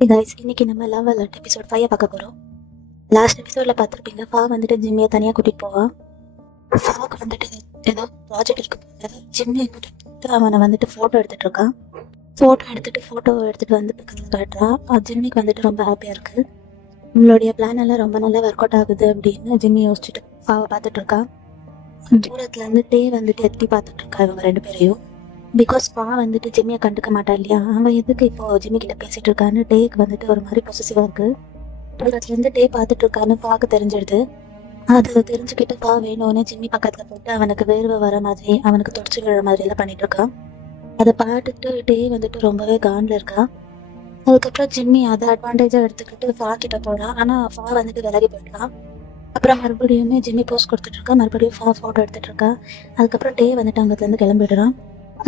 Guys, இன்னைக்கு நம்ம love alert episode 5 பார்க்க போகிறோம். லாஸ்ட் எபிசோடில் பார்த்துருப்பீங்க, ஃபா வந்துட்டு ஜிம்மியை தனியாக கூட்டிகிட்டு போவான். ஃபாவுக்கு வந்துட்டு ஏதோ ப்ராஜெக்ட் இருக்கு போல. ஜிம்மியை கூட்டிட்டு அவனை வந்துட்டு ஃபோட்டோ எடுத்துகிட்டு இருக்கான். ஃபோட்டோ எடுத்துகிட்டு வந்து பக்கத்தில் காட்டுறான். ஜிம்மிக்கு வந்துட்டு ரொம்ப ஹாப்பியாக இருக்குது. உங்களுடைய பிளான் எல்லாம் ரொம்ப நல்லா ஒர்க் அவுட் ஆகுது அப்படின்னு ஜிம்மி யோசிச்சுட்டு ஃபாவை பார்த்துட்டு இருக்கான். தூரத்துலேருந்து டே வந்துட்டு எட்டி பார்த்துட்டு இருக்கா இவங்க ரெண்டு பேரையும். பிகாஸ் ஃபா வந்துட்டு ஜிம்மியை கண்டுக்க மாட்டான் இல்லையா, அவன் எதுக்கு இப்போ ஜிம்மி கிட்ட பேசிட்டு இருக்கான்னு டேக்கு வந்துட்டு ஒரு மாதிரி பொசசிவாக இருக்கு. தூரத்துலேருந்து டே பார்த்துட்டு இருக்கான்னு ஃபாக்கு தெரிஞ்சிடுது. அது தெரிஞ்சுக்கிட்டு ஃபா வேணும்னு ஜிம்மி பக்கத்தில் போட்டு அவனுக்கு வேர்வை வர மாதிரி, அவனுக்கு தொடச்சி விழுற மாதிரி எல்லாம் பண்ணிட்டு இருக்கான். அதை பார்த்துட்டு டே வந்துட்டு ரொம்பவே காண்டில் இருக்கான். அதுக்கப்புறம் ஜிம்மி அதை அட்வான்டேஜாக எடுத்துக்கிட்டு ஃபா கிட்ட போகிறான். ஆனால் ஃபா வந்துட்டு விலகி போயிட்டான். அப்புறம் மறுபடியுமே ஜிம்மி போஸ்ட் கொடுத்துட்டு இருக்கா. மறுபடியும் ஃபா ஃபோட்டோ எடுத்துட்டு இருக்கா. அதுக்கப்புறம் டே வந்துட்டு அங்கேருந்து கிளம்பிடுறான்.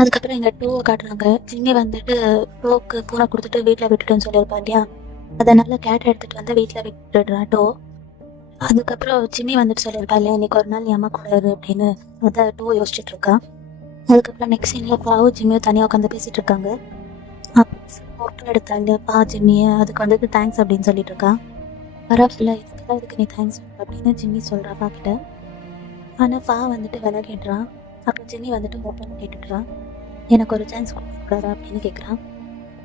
அதுக்கப்புறம் எங்கள் டூவை காட்டுறாங்க. ஜிம்மி வந்துட்டு டோக்கு பூனை கொடுத்துட்டு வீட்டில் விட்டுட்டுன்னு சொல்லியிருப்பா இல்லையா, அதனால கேட்டை எடுத்துகிட்டு வந்து வீட்டில் விட்டுடுறான் டோ. அதுக்கப்புறம் ஜிம்மி வந்துட்டு சொல்லியிருப்பா இல்லையா, இன்னைக்கு ஒரு நாள் நீ அம்மா கூட இரு அப்படின்னு. அதை டோ யோசிச்சுட்டு இருக்கா. அதுக்கப்புறம் நெக்ஸ்ட் சீனில் பாவும் ஜிம்மியும் தனியாக உட்காந்து பேசிகிட்டு இருக்காங்க. ஃபோட்டோ எடுத்தா இல்லையாப்பா ஜிம்மியை, அதுக்கு வந்துட்டு தேங்க்ஸ் அப்படின்னு சொல்லிட்டு இருக்கான். பரவாயில்ல, இதுக்கு நீ தேங்க்ஸ் அப்படின்னு ஜிம்மி சொல்கிறா பா கிட்ட. ஆனால் ஃபா வந்துட்டு விலகிடுறான். அப்புறம் ஜிம்மி வந்துட்டு ஓப்பனாக கேட்டுடுறான், எனக்கு ஒரு சான்ஸ் கொடுக்கூடாதா அப்படின்னு கேட்குறான்.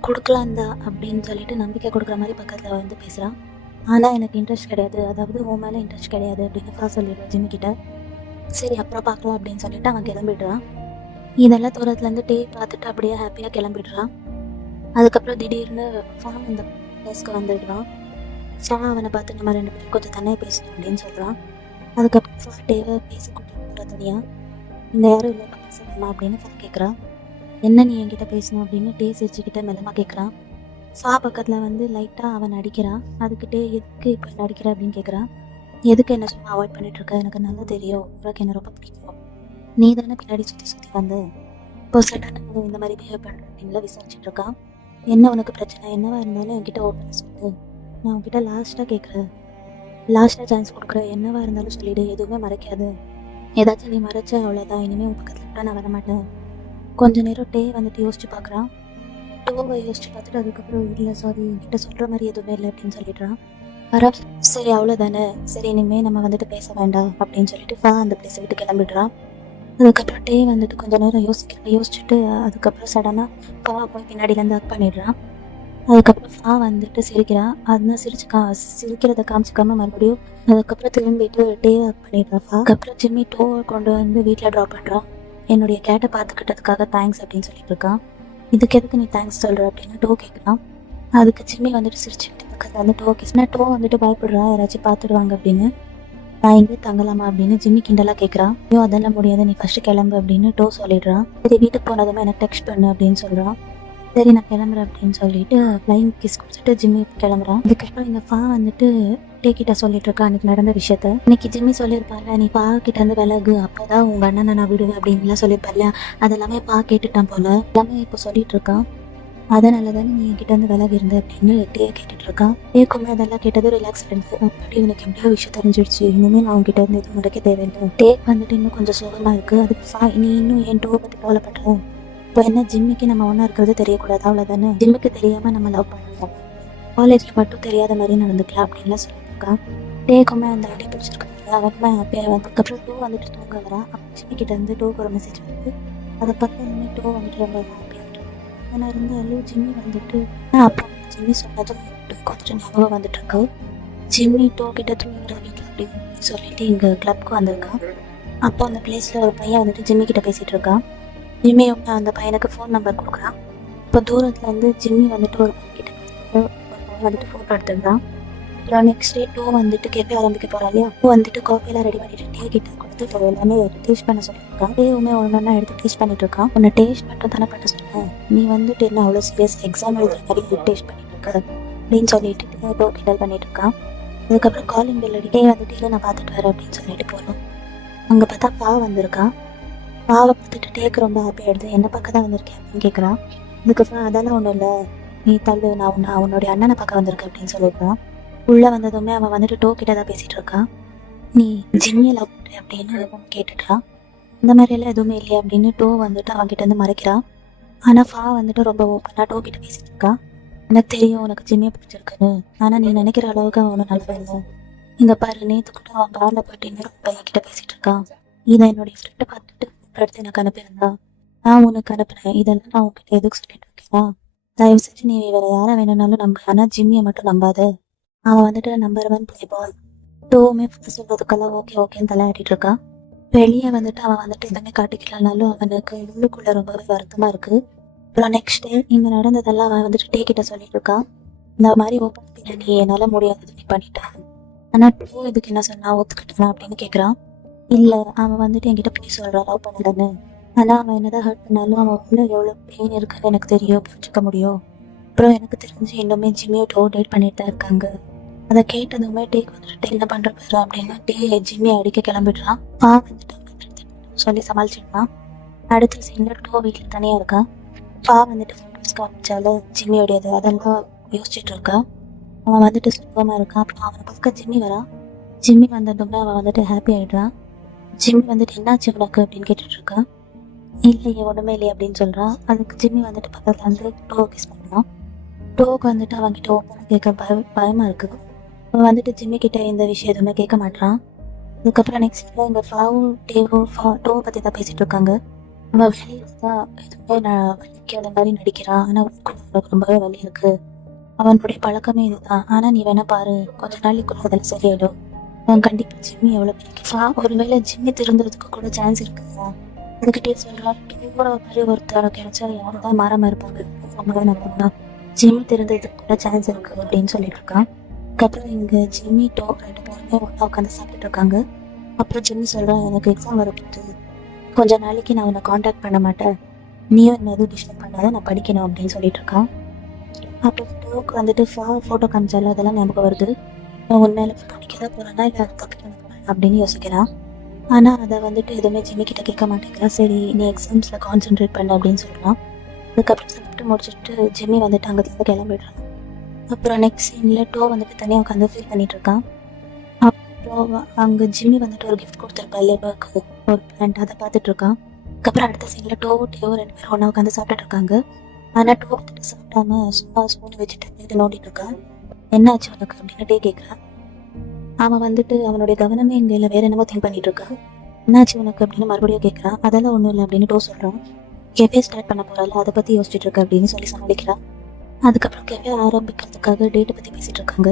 கொடுக்கலாம் தான் அப்படின்னு சொல்லிட்டு நம்பிக்கை கொடுக்குற மாதிரி பக்கத்தில் வந்து பேசுகிறான். ஆனால் எனக்கு இன்ட்ரெஸ்ட் கிடையாது, அதாவது உன் மேலே இன்ட்ரெஸ்ட் கிடையாது அப்படின்னு ஃபா சொல்லிடுறான் ஜிம்மி கிட்ட. சரி அப்புறம் பார்க்கலாம் அப்படின்னு சொல்லிட்டு அவன் கிளம்பிடுறான். இதெல்லாம் தூரத்துலேருந்து டே பார்த்துட்டு அப்படியே ஹாப்பியாக கிளம்பிடுறான். அதுக்கப்புறம் திடீர்னு ஃபா இந்த பிளேஸ்க்கு வந்துடுறான். ஃபா அவனை பார்த்து நம்ம ரெண்டு பேரும் கொஞ்சம் தனியாக பேசணும் அப்படின்னு சொல்கிறான். அதுக்கப்புறம் ஃபா டேவை பேசி கூட்டிட்டு போகிற தனியாக. இந்த யாரும் இல்லை பேசணுமா அப்படின்னு ஃபா கேட்குறான். என்ன நீ என்கிட்ட பேசணும் அப்படின்னு டே சிரிச்சுக்கிட்ட மெல்லமாக கேட்குறான். ஃபா பக்கத்தில் வந்து லைட்டாக அவன் நடிக்கிறான். அதுக்கு டே எதுக்கு இப்போ நடிக்கிற அப்படின்னு கேட்குறான். எதுக்கு என்ன சும்மா அவாய்ட் பண்ணிட்டுருக்க, எனக்கு நல்லா தெரியும் உனக்கு என்ன ரொம்ப பிடிக்கும், நீ தானே பின்னாடி சுற்றி வந்து இப்போ சடனாக இந்த மாதிரி பிஹேவ் பண்ணுற அப்படின்லாம் விசாரிச்சுட்டு இருக்கான். என்ன உனக்கு பிரச்சனை, என்னவா இருந்தாலும் என்கிட்ட ஓப்பனாக சொல்லு, நான் உன்கிட்ட லாஸ்ட்டாக சான்ஸ் கொடுக்குறேன், என்னவா இருந்தாலும் சொல்லிவிடு, எதுவுமே மறைக்காது, ஏதாச்சும் நீ மறைச்ச அவ்வளோதான், இனிமேல் உன் பக்கத்தில் விட்டா நான் வரமாட்டேன். கொஞ்ச நேரம் டே வந்துட்டு யோசிச்சு பார்க்குறான். டோவை யோசிச்சு பார்த்துட்டு அதுக்கப்புறம் இல்லை சாரி, என்கிட்ட சொல்கிற மாதிரி எதுவுமே இல்லை அப்படின்னு சொல்லிடுறான். சரி அவ்வளோதானே, சரி இனிமேல் நம்ம வந்துட்டு பேச வேண்டாம் அப்படின்னு சொல்லிட்டு ஃபா அந்த பிளேஸை விட்டு கிளம்பிடுறான். அதுக்கப்புறம் டே வந்துட்டு கொஞ்சம் நேரம் யோசிச்சுட்டு அதுக்கப்புறம் சடனாக ஃபா போய் பின்னாடியிலேருந்து ஹக் பண்ணிடுறான். அதுக்கப்புறம் ஃபா வந்துட்டு சிரிக்கிறான். அதனால் சிரிக்கிறத காமிச்சிக்காம மறுபடியும் அதுக்கப்புறம் திரும்பிட்டு டே ஹக் பண்ணிடுறான் ஃபா. அதுக்கப்புறம் ஜிம்மி டோவை கொண்டு வந்து வீட்டில் ட்ராப் பண்ணுறான். என்னுடைய கேட்டை பார்த்துக்கிட்டதுக்காக தேங்க்ஸ் அப்படின்னு சொல்லிட்டு இருக்கான். இதுக்கு எதுக்கு நீ தேங்க்ஸ் சொல்கிற அப்படின்னு டோ கேட்குறான். அதுக்கு ஜிம்மி வந்துட்டு சிரிச்சுக்கிட்டு பக்கத்தில் வந்து டோ கேட்குனா டோ வந்துட்டு பயப்படுறான், யாராச்சும் பார்த்துடுவாங்க அப்படின்னு. நான் எங்கே தங்கலாமா அப்படின்னு ஜிம்மி கிண்டலாக கேட்குறான். ஐயோ அதெல்லாம் முடியாது, நீ ஃபஸ்ட்டு கிளம்பு அப்படின்னு டோ சொல்லிடுறான். சரி வீட்டுக்கு போனதுமே எனக்கு டெக்ஸ்ட் பண்ணு அப்படின்னு சொல்கிறான். சரி நான் கிளம்புறேன் அப்படின்னு சொல்லிட்டு ஃப்ளைங் கிஸ் கொடுத்துட்டு ஜிம்மி கிளம்புறான். அதுக்கப்புறம் எங்கள் ஃபா வந்துட்டு டே கிட்ட சொல்லிட்டு இருக்கா அன்னைக்கு நடந்த விஷயத்த. இன்னைக்கு ஜிம்மி சொல்லியிருப்பார்ல, நீ பா கிட்ட இருந்து விலகு, அப்போதான் உங்க அண்ணனை நான் விடுவேன் அப்படின்லாம் சொல்லியிருப்பார்ல, அதெல்லாமே பா கேட்டுட்டான் போல. எல்லாமே இப்போ சொல்லிட்டு இருக்கான். அதனால தானே நீ என்கிட்ட இருந்து விலகி இருந்த அப்படின்னு டே கேட்டுட்டு இருக்கான். டேக்குமே அதெல்லாம் கேட்டது ரிலாக்ஸ் ஆயிடுது. அப்படி உனக்கு எப்படியோ விஷயம் தெரிஞ்சிடுச்சு, இனிமேல் நான் உங்ககிட்ட இருந்து எதுவும் நடக்க தேவையில்லை. டேக் வந்துட்டு இன்னும் கொஞ்சம் சோகமாக இருக்கு. அதுக்கு ஃபா நீ இன்னும் என் டோ பற்றி கவலைப்படுற, இப்போ என்ன ஜிம்மிக்கு நம்ம ஒன்றா இருக்கிறது தெரியக்கூடாது அவ்வளோதானே, ஜிம்முக்கு தெரியாமல் நம்ம லவ் பண்ணுவோம், காலேஜில் மட்டும் தெரியாத மாதிரி நடந்துக்கலாம் அப்படின்லாம் சொல்லியிருக்கான். டேக்குமே அந்த ஐடியா பிடிச்சிருக்காங்க. அவனுமே ஹாப்பியாக வந்ததுக்கப்புறம் டூ வந்துட்டு தூங்க வரான். அப்போ ஜிம்மி கிட்ட இருந்து டூக்கு ஒரு மெசேஜ் வருது. அதை பார்த்து இனிமேல் டூ வந்துட்டு ரொம்ப ஹாப்பியாக ஆனால் இருந்தாலும் ஜிம்மி வந்துட்டு அப்போ ஜிம்மி சொன்னது கொஞ்சம் ஞாபகம் வந்துட்டு இருக்கு. ஜிம்மி டூ கிட்ட தூங்குற வீட்டில் அப்படின்னு சொல்லிட்டு இங்கே கிளப்க்கு வந்திருக்கான். அப்போ அந்த பிளேஸில் ஒரு பையன் வந்துட்டு ஜிம்மி கிட்ட பேசிகிட்டு இருக்கான். ஜிம்மி அந்த பையனுக்கு ஃபோன் நம்பர் கொடுக்குறான். இப்போ தூரத்துலேருந்து ஜிம்மி வந்துட்டு ஒரு பையன்கிட்ட வந்துட்டு ஃபோட்டோ எடுத்துடுறான். அப்புறம் நெக்ஸ்ட் டே டூ வந்துட்டு கேஃபே ஆரம்பிக்க போகிறா இல்லையா, அப்போ வந்துட்டு காஃபியெல்லாம் ரெடி பண்ணிட்டு டே கிட்ட கொடுத்து எல்லாமே டேஸ்ட் பண்ண சொல்லியிருக்கான். டேவுமே ஒன்று எடுத்து டேஸ்ட் பண்ணிட்டு இருக்கான். உன்னை டேஸ்ட் மட்டும் தானே பண்ண சொன்னேன், நீ வந்துட்டு என்ன அவ்வளோ சீரியஸ் எக்ஸாம் எழுதுற மாதிரி டேஸ்ட் பண்ணிட்டு இருக்க அப்படின்னு சொல்லிட்டு டோ கிண்டல் பண்ணிட்டு இருக்கான். அதுக்கப்புறம் காலிங் பெல் அடி டே வந்துட்டு இல்லை நான் பார்த்துட்டு வரேன் அப்படின்னு சொல்லிட்டு போகிறோம். அங்கே பார்த்தா பா வந்திருக்கான். பாவை பார்த்துட்டு டேக்கு ரொம்ப ஹாப்பியாகிடுது. என்ன பார்க்க தான் வந்திருக்கேன் அப்படின்னு கேட்குறான். அதுக்கப்புறம் அதெல்லாம் ஒன்றும் இல்லை, நீ தள்ளு, நான் உன்னுடைய அண்ணனை பார்க்க வந்திருக்கேன் அப்படின்னு சொல்லியிருக்கான். உள்ளே வந்ததுமே அவன் வந்துட்டு டோ கிட்ட தான் பேசிகிட்டு இருக்கான். நீ ஜிம்மியை லவ் பண்ணுற அப்படின்னு கேட்டுட்றான். இந்த மாதிரியெல்லாம் எதுவுமே இல்லையா அப்படின்னு டோ வந்துட்டு அவன்கிட்ட இருந்து மறைக்கிறான். ஆனால் ஃபா வந்துட்டு ரொம்ப ஓப்பனாக டோ கிட்ட பேசிகிட்டு இருக்கான். எனக்கு தெரியும் உனக்கு ஜிம்மியை பிடிச்சிருக்குன்னு, ஆனால் நீ நினைக்கிற அளவுக்கு அவனை நல்லா இல்லை. இங்கே பாரு, நேற்று கூட அவன் பாரில் போயிட்டு இன்னொரு பையன்கிட்ட பேசிகிட்டு இருக்கான். இதை என்னுடைய ஃப்ரெண்டை பார்த்துட்டு எடுத்து எனக்கு அனுப்பியிருந்தா. நான் உனக்கு அனுப்புனேன். இதெல்லாம் நான் உன்கிட்ட எதுக்கு சொல்லிட்டு இருக்கேன்னா, தயவு செஞ்சு நீ வேற யாரை வேணும்னாலும் நம்ப, ஆனால் ஜிம்மியை மட்டும் நம்பாத. அவன் வந்துட்டு நம்பர் 1 பிளே பாய். டோவுமே சொல்றதுக்கெல்லாம் ஓகே ஓகேன்னு தலையாட்டிட்டு இருக்கான். வெளியே வந்துட்டு அவன் வந்துட்டு எதுவுமே காட்டிக்கலனாலும் அவனுக்கு உள்ளுக்குள்ள ரொம்பவே வருத்தமா இருக்கு. அப்புறம் நெக்ஸ்ட் டே இங்க நடந்ததெல்லாம் அவன் வந்துட்டு டே கிட்ட சொல்லிட்டு இருக்கான். இந்த மாதிரி ஓப்பன் நீ என்னால முடியாதது நீ பண்ணிட்டான். ஆனா டூ இதுக்கு என்ன சொன்னா, ஒத்துக்கிட்டானா அப்படின்னு கேட்குறான். இல்ல, அவன் வந்துட்டு என்கிட்ட போய் சொல்றான் லவ் பண்ணலன்னு. ஆனா அவன் என்னதான் ஹர்ட் பண்ணாலும் அவன் உள்ள எவ்வளவு பெயின் இருக்குன்னு எனக்கு தெரியும், புரிஞ்சுக்க முடியும். அப்புறம் எனக்கு தெரிஞ்சு இன்னுமே ஜிம்மியை டோ டேட் பண்ணிட்டு தான் இருக்காங்க. அதை கேட்டதுமே டேக்கு வந்துட்டு என்ன பண்ற பாரு அப்படின்னு டே ஜிம்மியை அடிக்க கிளம்பிடுறான். வந்துட்டு சொல்லி சமாளிச்சிடுறான். அடுத்த சீன்ல டோ வீட்டில் தனியா இருக்கா. வந்துட்டு ஃபோட்டோஸ் காமிச்சாலும் ஜிம்மியோடையது அதெல்லாம் யோசிச்சுட்டு இருக்கா. அவன் வந்துட்டு சுத்தமாக இருக்கான். அப்புறம் அவனை பார்க்க ஜிம்மி வரான். ஜிம்மி வந்ததுமே அவன் வந்துட்டு ஹாப்பி ஆகிடுறான். ஜிம்மி வந்துட்டு என்னாச்சு உனக்கு அப்படின்னு கேட்டுட்டு இருக்கான். இல்லையே ஒன்றுமே இல்லையே அப்படின்னு சொல்கிறான். அதுக்கு ஜிம்மி வந்துட்டு பக்கத்தில் வந்து டோ கிஸ் பண்ணலாம். டோவுக்கு வந்துட்டு அவன்கிட்ட ஓப்பனாக கேட்க பயமாக இருக்குது. அவன் வந்துட்டு ஜிம்மி கிட்ட இந்த விஷயம் எதுவுமே கேட்க மாட்டான். அதுக்கப்புறம் நெக்ஸ்ட் இங்கே டோவை பற்றி தான் பேசிகிட்டு இருக்காங்க. அவன் வெளியில தான் எதுவுமே நான் வலிக்காத மாதிரி நடிக்கிறான். ஆனால் அவனுக்கு ரொம்பவே வலி இருக்குது. அவனுடைய பழக்கமே இதுதான். ஆனால் நீ வேணா பாரு, கொஞ்ச நாளைக்குள்ள அதெல்லாம் சரியாயிடும். அவன் கண்டிப்பாக ஜிம்மி எவ்வளோ ஒருவேளை ஜிம்மி திருந்துறதுக்கு கூட சான்ஸ் இருக்குதா. அதுக்கிட்டே சொல்கிறான். மாதிரி ஒருத்தர் கிடைச்சா யாரும் தான் மாறாமல் இருப்பாங்க. ரொம்பவே நல்லா ஜிம்மி திருந்ததுக்கு கூட சான்ஸ் இருக்கு அப்படின்னு சொல்லிட்டு இருக்கான். அதுக்கப்புறம் இங்கே ஜிம்மி டோ 2 பேருமே ஒன்றா உட்காந்து சாப்பிட்டுட்டு இருக்காங்க. அப்புறம் ஜிம்மி சொல்கிறான், எனக்கு எக்ஸாம் வரப்போகுது, கொஞ்ச நாளைக்கு நான் உன்னை காண்டாக்ட் பண்ண மாட்டேன், நீயும் என்ன எதுவும் டிஸ்டர்ப் பண்ணாத, நான் படிக்கணும் அப்படின்னு சொல்லிட்டு இருக்கான். அப்போ டோக்கு வந்துட்டு ஃபோட்டோ காமிச்சாலும் அதெல்லாம் ஞாபகம் வருது. நான் உண்மையில படிக்க தான் போகிறேன்னா இல்லை அதுக்கப்புறம் அப்படின்னு யோசிக்கிறான். ஆனால் அதை வந்துட்டு எதுவுமே ஜிம்மி கிட்ட கேட்க மாட்டேங்கிறான். சரி நீ எக்ஸாம்ஸில் கான்சென்ட்ரேட் பண்ண அப்படின்னு சொல்கிறான். அதுக்கப்புறம் சாப்பிட்டு முடிச்சுட்டு ஜிம்மி வந்துட்டு அங்கேருந்து கிளம்பிடுறான். அப்புறம் நெக்ஸ்ட் சீனில் டோ வந்துட்டு தனியாக உட்காந்து ஃபீல் பண்ணிட்டு இருக்கான். அப்புறம் அங்கே ஜிம்மி வந்துட்டு ஒரு கிஃப்ட் கொடுத்துருக்கா லேபருக்கு, ஒரு பிளான்ட், அதை பார்த்துட்டு இருக்கான். அதுக்கப்புறம் அடுத்த சீனில் டோவோ 2 பேரும் ஒன்றா உட்காந்து சாப்பிட்டுட்டு இருக்காங்க. ஆனால் டோ வந்துட்டு சாப்பிடாம சும்மா ஸ்பூன் வச்சுட்டு இது நோண்டிட்டு இருக்கான். என்ன ஆச்சு உனக்கு அப்படின்னு டே கேட்குறான். அவன் வந்துட்டு அவனுடைய கவனமே இங்கே இல்லை, வேற என்னமோ திங்க் பண்ணிட்டு இருக்கான். என்னாச்சு உனக்கு அப்படின்னு மறுபடியும் கேட்குறான். அதெல்லாம் ஒன்றும் இல்லை அப்படின்னு டோ சொல்கிறான். கெஃபே ஸ்டார்ட் பண்ண போகிறாள், அதை பற்றி யோசிச்சுட்டு இருக்க அப்படின்னு சொல்லி சமாளிக்கிறான். அதுக்கப்புறம் கெஃபே ஆரம்பிக்கிறதுக்காக டேட்டை பற்றி பேசிகிட்டு இருக்காங்க.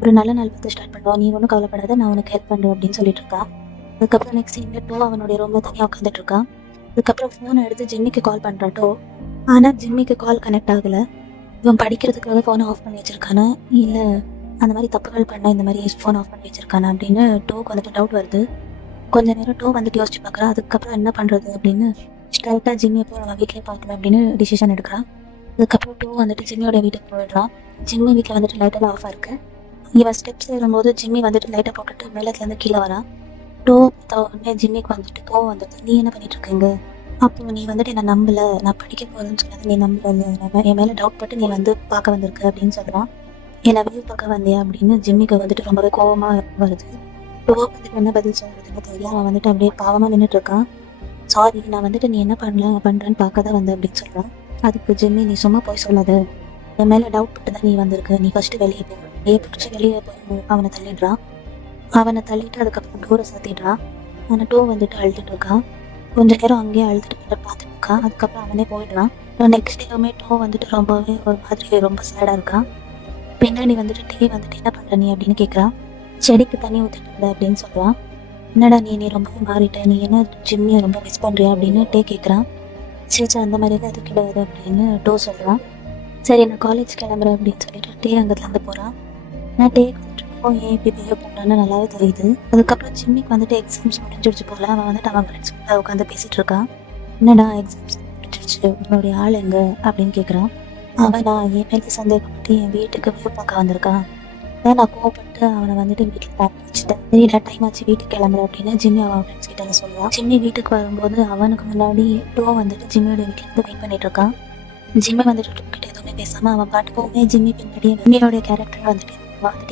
ஒரு நல்ல நாள் பார்த்து ஸ்டார்ட் பண்ணுவோம், நீ ஒன்றும் கவலைப்படாத, நான் உனக்கு ஹெல்ப் பண்ணுறேன் அப்படின்னு சொல்லிட்டு இருக்கான். அதுக்கப்புறம் நெக்ஸ்ட் சீன்ல டோ அவனுடைய ரூமில் தனியாக உட்காந்துட்டு இருக்கான். அதுக்கப்புறம் ஃபோனை எடுத்து ஜிம்மிக்கு கால் பண்ணுறான் டோ. ஆனால் ஜிம்மிக்கு கால் கனெக்ட் ஆகலை. இவன் படிக்கிறதுக்காக ஃபோனை ஆஃப் பண்ணி வச்சிருக்கானா இல்லை அந்த மாதிரி தப்புகள் பண்ண இந்த மாதிரி ஃபோன் ஆஃப் பண்ணி வச்சிருக்கானா அப்படின்னு டோக்கு வந்துட்டு டவுட் வருது. கொஞ்ச நேரம் டோ வந்துட்டு யோசிச்சு பார்க்குறான். அதுக்கப்புறம் என்ன பண்ணுறது அப்படின்னு ஸ்ட்ரைட்டாக ஜிம்மியை போய் அவன் வீட்டிலே பார்க்கணும் அப்படின்னு டிசிஷன் எடுக்கிறான். அதுக்கப்புறம் டோ வந்துட்டு ஜிம்மியோட வீட்டுக்கு போயிடுறான். ஜிம்மி வீட்டில் வந்துட்டு லைட்டெல்லாம் ஆஃபாக இருக்குது. இவன் ஸ்டெப்ஸ் ஏறும்போது ஜிம்மி வந்துட்டு லைட்டை போட்டுட்டு மேலத்துலேருந்து கீழே வரான். டோ உடனே ஜிம்மிக்கு வந்துட்டு கோவம் வந்துட்டு, நீ என்ன பண்ணிட்டு இருக்கீங்க, அப்போ நீ வந்துட்டு என்னை நம்பலை, நான் படிக்க போகிறேன்னு சொன்னது நீ நம்பலை, என் மேலே டவுட் பட்டு நீ வந்து பார்க்க வந்திருக்க அப்படின்னு சொல்கிறான். என்னை வியூ பார்க்க வந்தியா அப்படின்னு ஜிம்மிக்கு வந்துட்டு ரொம்பவே கோவமாக வருது. டோ வந்துட்டு என்ன பதில் சொல்கிறதுன்னு தெரியல. அவன் வந்துட்டு அப்படியே பாவமாக நின்றுட்டு இருக்கான். சாரி, நான் வந்துட்டு நீ என்ன பண்ணுறேன்னு பார்க்க தான் வந்தேன் அப்படின்னு சொல்கிறான். அதுக்கு ஜிம்மி, நீ சும்மா போய் சொல்லாத, என் மேலே டவுட் பட்டு தான் நீ வந்திருக்க, நீ ஃபஸ்ட்டு வெளியே போ, பிடிச்சி வெளியே போய் அவனை தள்ளிடுறான். அவனை தள்ளிட்டு அதுக்கப்புறம் டோரை சாத்திடுறான். ஆனால் டோ வந்துட்டு அழுதுட்டு இருக்கான். கொஞ்ச நேரம் அங்கேயே அழுதுட்டு பார்த்துட்டு இருக்கான். அதுக்கப்புறம் அவனே போயிடுறான். நெக்ஸ்ட் டேவுமே டோ வந்துட்டு ரொம்பவே ஒரு மாதிரி ரொம்ப சேடாக இருக்கான். பின்னாடி வந்துட்டு டே வந்துட்டு என்ன பண்ணுற நீ அப்படின்னு கேட்குறான். செடிக்கு தண்ணி ஊற்றிட்டு இருந்த அப்படின்னு சொல்கிறான். என்னடா நீ ரொம்பவே மாறிட்ட, நீ என்ன ஜிம்மியை ரொம்ப மிஸ் பண்ணுறியா அப்படின்னு டே கேட்குறான். சரி அந்த மாதிரிலாம் அது கிடையாது அப்படின்னு டோ சொல்கிறான். சரி நான் காலேஜ் கிளம்புறேன் அப்படின்னு சொல்லிட்டு டே அங்கேருந்து போகிறான். நான் டே வந்துட்டு ஏன் இப்படி பிஹேவ் பண்ணுறான்னு நல்லாவே தெரியுது. அதுக்கப்புறம் ஜிம்மிக்கு வந்துட்டு எக்ஸாம்ஸ் முடிஞ்சிடுச்சு போல. அவன் வந்துட்டு அவன் ஃப்ரெண்ட்ஸ் கூட உட்காந்து பேசிகிட்டு இருக்கான். என்னடா எக்ஸாம்ஸ் முடிஞ்சிடுச்சு, உன்னுடைய ஆள் எங்கே அப்படின்னு கேட்குறான். அவன் நான் என் மேலே சந்தேகப்பட்டு என் வீட்டுக்கு வியூ பார்க்க வந்திருக்கான். அதான் நான் கோவப்பட்டு அவனை வந்துட்டு வீட்டில் பார்க்க வச்சுட்டேன். சரிடா டைம் ஆச்சு வீட்டுக்கு கிளம்புறேன் அப்படின்னு ஜிம்மி அவன் ஃப்ரெண்ட்ஸ் கிட்ட சொல்லுவான். ஜிம்மி வீட்டுக்கு வரும்போது அவனுக்கு முன்னாடி டோ வந்துட்டு ஜிம்மியோட வீட்டில் இருந்து வெயிட் பண்ணிட்டு இருக்கான். ஜிம்மி வந்துட்டு டோ கிட்ட எதுவுமே பேசாமல் அவன் பாட்டுக்குமே ஜிம்மி பின்னாடி ஜிம்மியோடைய கேரக்டர் வந்துட்டு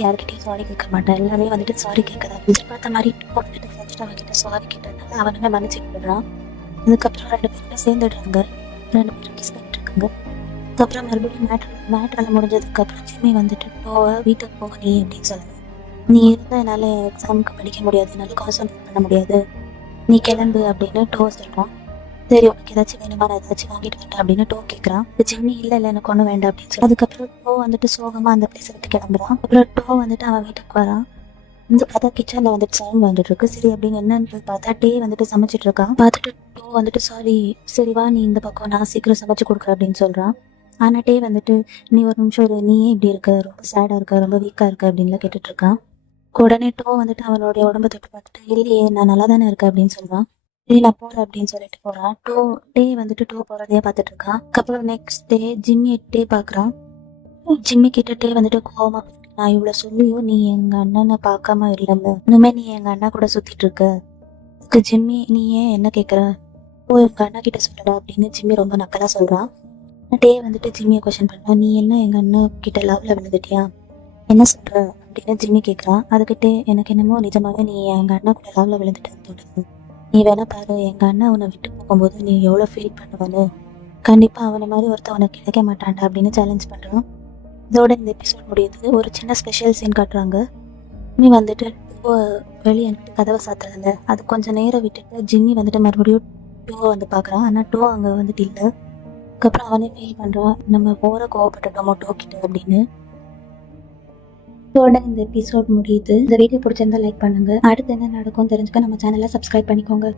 யார்கிட்டையும் சாரி கேட்க மாட்டேன், எல்லாமே வந்துட்டு சாரி கேட்கறா. எதிர்பார்த்த மாதிரி டோ வந்துட்டு ஃபர்ஸ்ட் அவன்கிட்ட சாரி கேட்டதுனால அவனுமே மன்னிச்சுட்டு விடுறான். அதுக்கப்புறம் 2 பேருமே சேர்ந்துடுறாங்க. 2 பேரும் கிஸ் பண்ணிட்டு இருக்காங்க. அதுக்கப்புறம் மறுபடியும் மேட்ரெல்லாம் முடிஞ்சதுக்கப்புறம் ஜிம்மி வந்துட்டு வீட்டுக்கு போக நீ அப்படின்னு சொல்லுது. நீ இருந்தால் என்னால் எக்ஸாமுக்கு படிக்க முடியாது, என்னால் கான்சன்ட்ரேட் பண்ண முடியாது, நீ கிளம்பு அப்படின்னு சொல்கிறான். சரி உனக்கு ஏதாச்சும் வேணுமா, நான் ஏதாச்சும் வாங்கிட்டு வரேன் அப்படின்னு கேட்குறான். ஜிம்மி இல்லை எனக்கு ஒன்றும் வேண்டாம் அப்படின்னு சொல்லி அதுக்கப்புறம் வந்துட்டு சோகமாக அந்த பிளேஸை விட்டு கிளம்புறான். அப்புறம் வந்துட்டு அவன் வீட்டுக்கு வரான். வந்து பார்த்தா கிச்சனில் வந்துட்டு சவுண்ட் வந்துட்டு இருக்கு. சரி அப்படின்னு என்னன்னு பார்த்தா வந்துட்டு சமைச்சிட்டு இருக்கான். பார்த்துட்டு வந்துட்டு சாரி சரி வா நீ இந்த பக்கம், நான் சீக்கிரம் சமைச்சு கொடுக்குறேன் அப்படின்னு சொல்கிறான். ஆனால் வந்துட்டு நீ ஒரு நிமிஷம் நீயே இப்படி இருக்க, ரொம்ப சேடாக இருக்க, ரொம்ப வீக்காக இருக்க அப்படின்லாம் கேட்டுட்டு இருக்கான். உடனே வந்துட்டு அவனுடைய உடம்ப தொட்டு பார்த்துட்டு இல்லையே நான் நல்லா தானே இருக்கேன் அப்படின்னு சொல்கிறான். சரி நான் போகிறேன் அப்படின்னு சொல்லிட்டு போகிறான். வந்துட்டு போகிறதையே பார்த்துட்டு இருக்கான். அப்புறம் நெக்ஸ்ட் டே ஜிம்மி பார்க்குறான். ஜிம்மி கிட்டே வந்துட்டு கோவமா நான் இவ்வளோ சொல்லியும் நீ எங்கள் அண்ணனை பார்க்காம இல்லைல்ல, இனிமே நீ எங்கள் அண்ணா கூட சுற்றிட்டு இருக்க, அதுக்கு ஜிம்மி நீ ஏன் என்ன கேட்குற, எங்கள் அண்ணா கிட்ட சொல்லடா அப்படின்னு ஜிம்மி ரொம்ப நக்கலாக சொல்கிறான். வந்துட்டு ஜிம்மியை கொஸ்டின் பண்ணா, நீ என்ன எங்கள் அண்ணா கிட்ட லவ்ல விழுந்துட்டியா, என்ன சொல்கிற அப்படின்னு ஜிம்மி கேட்குறான். அதுக்கிட்டே எனக்கு என்னமோ நிஜமாவே நீ எங்கள் அண்ணா கூட லவ்ல விழுந்துட்டேன்னு தோணுது, நீ வேணா பாரு எங்கள் அண்ணா உன்னை விட்டு போகும்போது நீ எவ்வளோ ஃபீல் பண்ணுவேன்னு, கண்டிப்பாக அவனை மாதிரி ஒருத்தன் உனக்கு கிடைக்க மாட்டான்டா அப்படின்னு சேலஞ்ச் பண்ணுறான். இதோட இந்த எபிசோட் முடியுது. ஒரு சின்ன ஸ்பெஷல் சீன் காட்டுறாங்க. ஜிம்மி வந்துட்டு வெளியே அனுப்பிட்டு கதவை சாத்துறதில்ல, அது கொஞ்சம் நேரம் விட்டுட்டு ஜிம்மி வந்துட்டு மறுபடியும் வந்து பார்க்குறான். ஆனால் அங்கே வந்துட்டு இல்லை. அதுக்கப்புறம் அவனே ஃபீல் பண்ணுறான், நம்ம ஓர கோவப்பட்டுட்டோமோ கிட்ட அப்படின்னு. இதோட இந்த எபிசோட் முடியுது. இந்த வீடியோ பிடிச்சிருந்தா லைக் பண்ணுங்க. அடுத்து என்ன நடக்கும் தெரிஞ்சுக்க நம்ம சேனலை சப்ஸ்கிரைப் பண்ணிக்கோங்க.